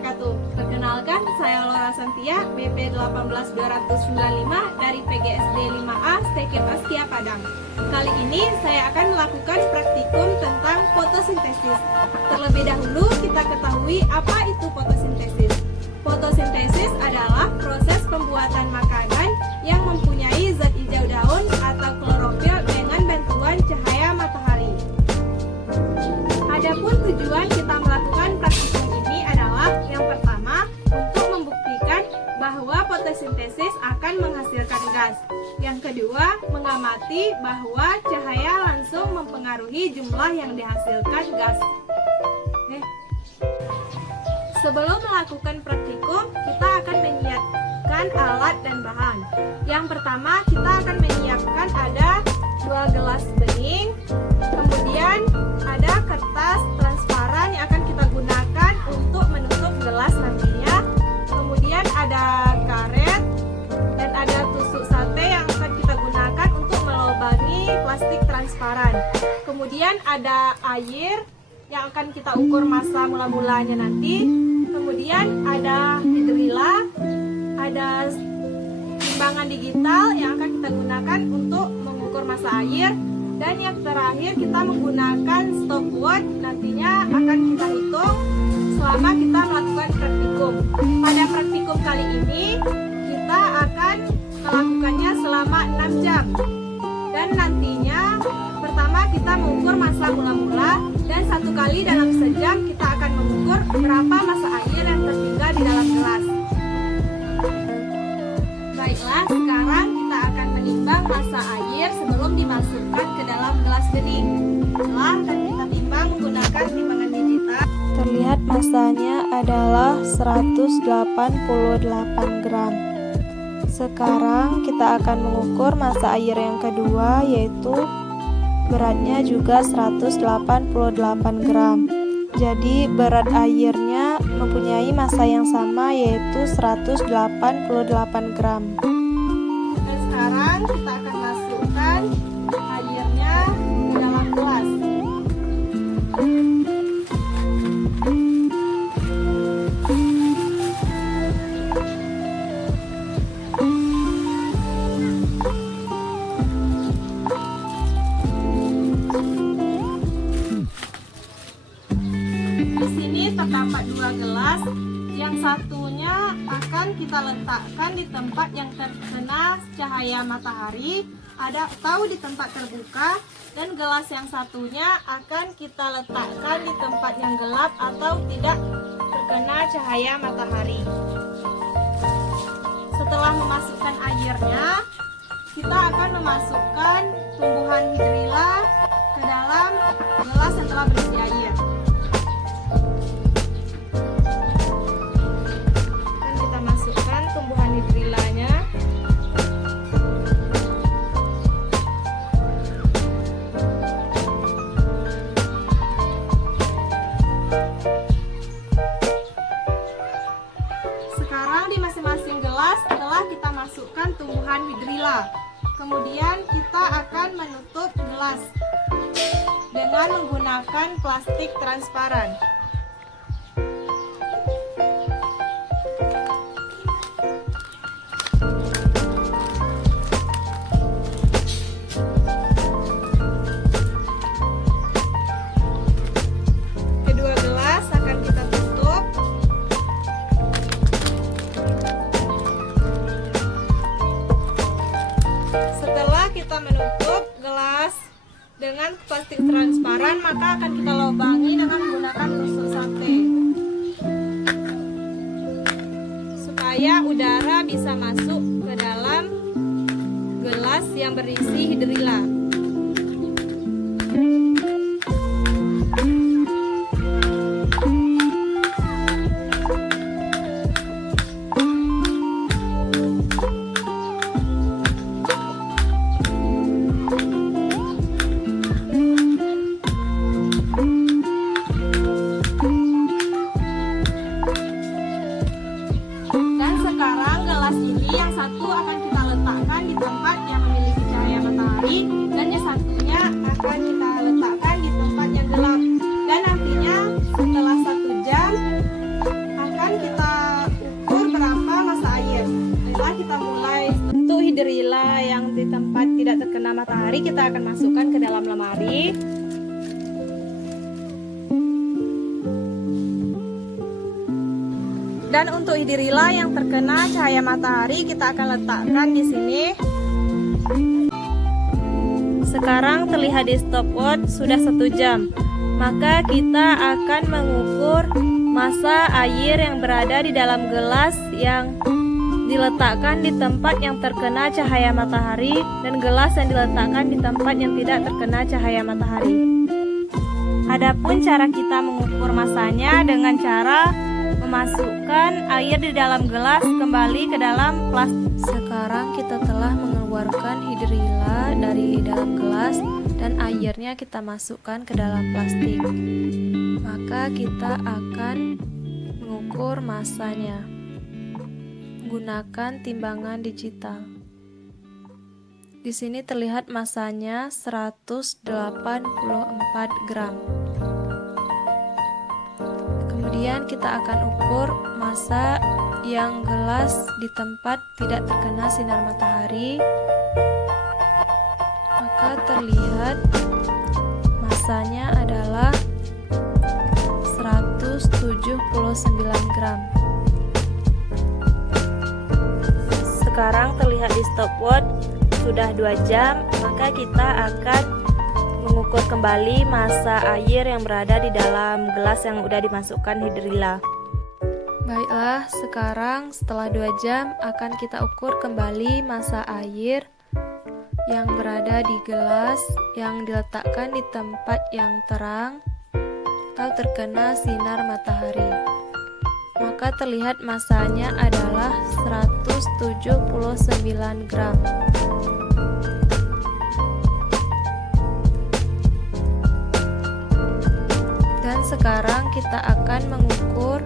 wabarakatuh. Perkenalkan, saya Laura Santia, BP 18295 dari PGSD 5A Stekim Astia Padang. Kali ini saya akan melakukan praktikum tentang fotosintesis. Terlebih dahulu kita ketahui apa itu fotosintesis. Fotosintesis adalah proses pembuatan makanan yang mempunyai zat hijau daun atau klorofil dengan bantuan cahaya matahari. Adapun tujuan kita melakukan praktikum ini adalah yang pertama, untuk membuktikan bahwa fotosintesis akan menghasilkan gas. Yang kedua, mengamati bahwa cahaya langsung mempengaruhi jumlah yang dihasilkan gas. Sebelum melakukan praktikum, kita akan menyiapkan alat dan bahan. Yang pertama, kita akan menyiapkan ada 2 gelas bening, kemudian ada kertas transparan yang akan kita gunakan untuk menutup gelas nantinya. Kemudian ada karet dan ada tusuk sate yang akan kita gunakan untuk melubangi plastik transparan. Kemudian ada air yang akan kita ukur massa mula-mulanya nanti. Kemudian ada hidrilla, ada timbangan digital yang akan kita gunakan untuk mengukur massa air. Dan yang terakhir kita menggunakan stopwatch, nantinya akan kita hitung selama kita melakukan praktikum. Pada praktikum kali ini kita akan melakukannya selama 6 jam. Dan nantinya pertama kita mengukur massa mula-mula, dan 1 kali dalam sejam kita akan mengukur berapa massa air yang tertinggal di dalam gelas. Baiklah, sekarang kita akan menimbang massa air sebelum dimasukkan ke dalam gelas bening. Setelah akan kita timbang menggunakan timbangan digital. Terlihat massanya adalah 188 gram. Sekarang kita akan mengukur massa air yang kedua, yaitu beratnya juga 188 gram. Jadi berat airnya mempunyai massa yang sama, yaitu 188 gram. Dan sekarang kita akan masukkan airnya ke dalam gelas. Di sini terdapat 2 gelas, yang satunya akan kita letakkan di tempat yang terkena cahaya matahari atau di tempat terbuka, dan gelas yang satunya akan kita letakkan di tempat yang gelap atau tidak terkena cahaya matahari. Setelah memasukkan airnya, kita akan memasukkan tumbuhan hidrilla ke dalam gelas yang telah berisi air. Dan kita masukkan tumbuhan hidrillanya. Sekarang di masing-masing gelas telah kita masukkan tumbuhan hidrilla. Kemudian kita akan menutup gelas dengan menggunakan plastik transparan. Kedua gelas akan kita tutup. Setelah kita menutup gelas dengan plastik transparan, maka akan kita lubangi dengan menggunakan tusuk sate supaya udara bisa masuk ke dalam gelas yang berisi hidrilla. Dan sekarang gelas ini yang satu akan kita letakkan di tempat yang memiliki cahaya matahari, masukkan ke dalam lemari. Dan untuk hidirila yang terkena cahaya matahari kita akan letakkan di sini. Sekarang terlihat di stopwatch sudah 1 jam. Maka kita akan mengukur massa air yang berada di dalam gelas yang diletakkan di tempat yang terkena cahaya matahari dan gelas yang diletakkan di tempat yang tidak terkena cahaya matahari. Adapun cara kita mengukur massanya dengan cara memasukkan air di dalam gelas kembali ke dalam plastik. Sekarang kita telah mengeluarkan hidrilla dari dalam gelas dan airnya kita masukkan ke dalam plastik. Maka kita akan mengukur massanya menggunakan timbangan digital. Di sini terlihat massanya 184 gram. Kemudian kita akan ukur massa yang gelas di tempat tidak terkena sinar matahari. Maka terlihat massanya adalah 179 gram. Sekarang terlihat di stopwatch sudah 2 jam, maka kita akan mengukur kembali massa air yang berada di dalam gelas yang sudah dimasukkan hidrilla. Baiklah, sekarang setelah 2 jam akan kita ukur kembali massa air yang berada di gelas yang diletakkan di tempat yang terang atau terkena sinar matahari. Maka terlihat massanya adalah 179 gram. Dan sekarang kita akan mengukur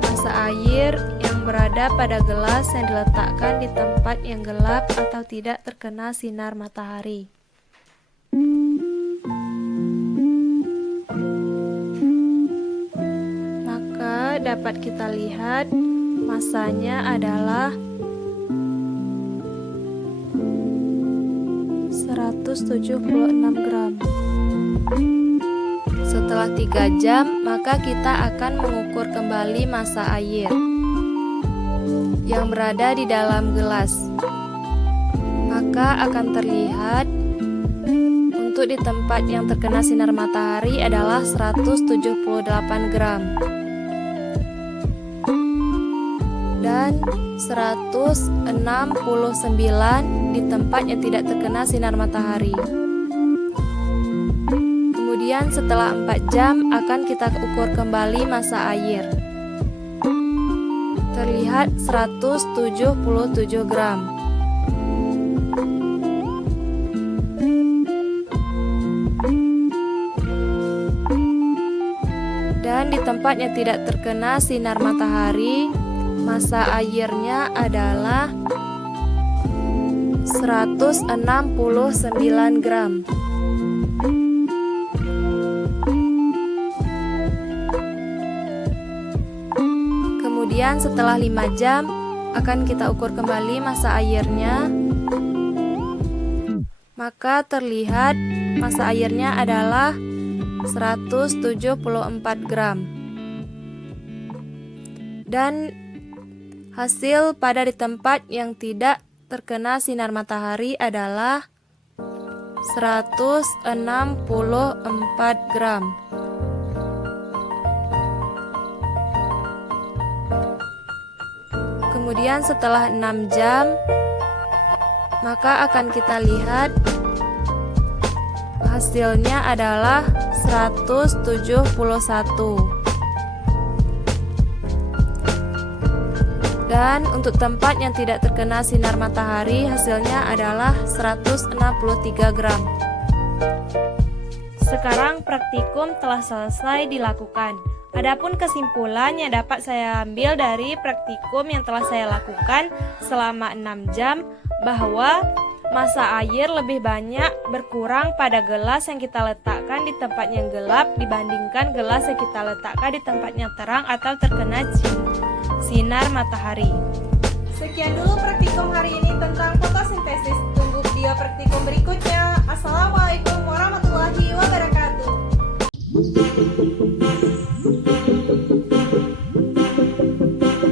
massa air yang berada pada gelas yang diletakkan di tempat yang gelap atau tidak terkena sinar matahari. Maka dapat kita lihat massanya adalah 176 gram. Setelah 3 jam, maka kita akan mengukur kembali massa air yang berada di dalam gelas. Maka akan terlihat untuk di tempat yang terkena sinar matahari adalah 178 gram. Dan 169 di tempat yang tidak terkena sinar matahari. Kemudian setelah 4 jam akan kita ukur kembali massa air. Terlihat 177 gram. Dan di tempat yang tidak terkena sinar matahari, massa airnya adalah 169 gram. Kemudian setelah 5 jam akan kita ukur kembali massa airnya. Maka terlihat massa airnya adalah 174 gram. Dan hasil pada di tempat yang tidak terkena sinar matahari adalah 164 gram. Kemudian setelah 6 jam, maka akan kita lihat hasilnya adalah 171. Dan untuk tempat yang tidak terkena sinar matahari, hasilnya adalah 163 gram. Sekarang praktikum telah selesai dilakukan. Adapun kesimpulan yang dapat saya ambil dari praktikum yang telah saya lakukan selama 6 jam, bahwa massa air lebih banyak berkurang pada gelas yang kita letakkan di tempat yang gelap dibandingkan gelas yang kita letakkan di tempat yang terang atau terkena sinar matahari. Sekian dulu praktikum hari ini tentang fotosintesis. Tunggu video praktikum berikutnya.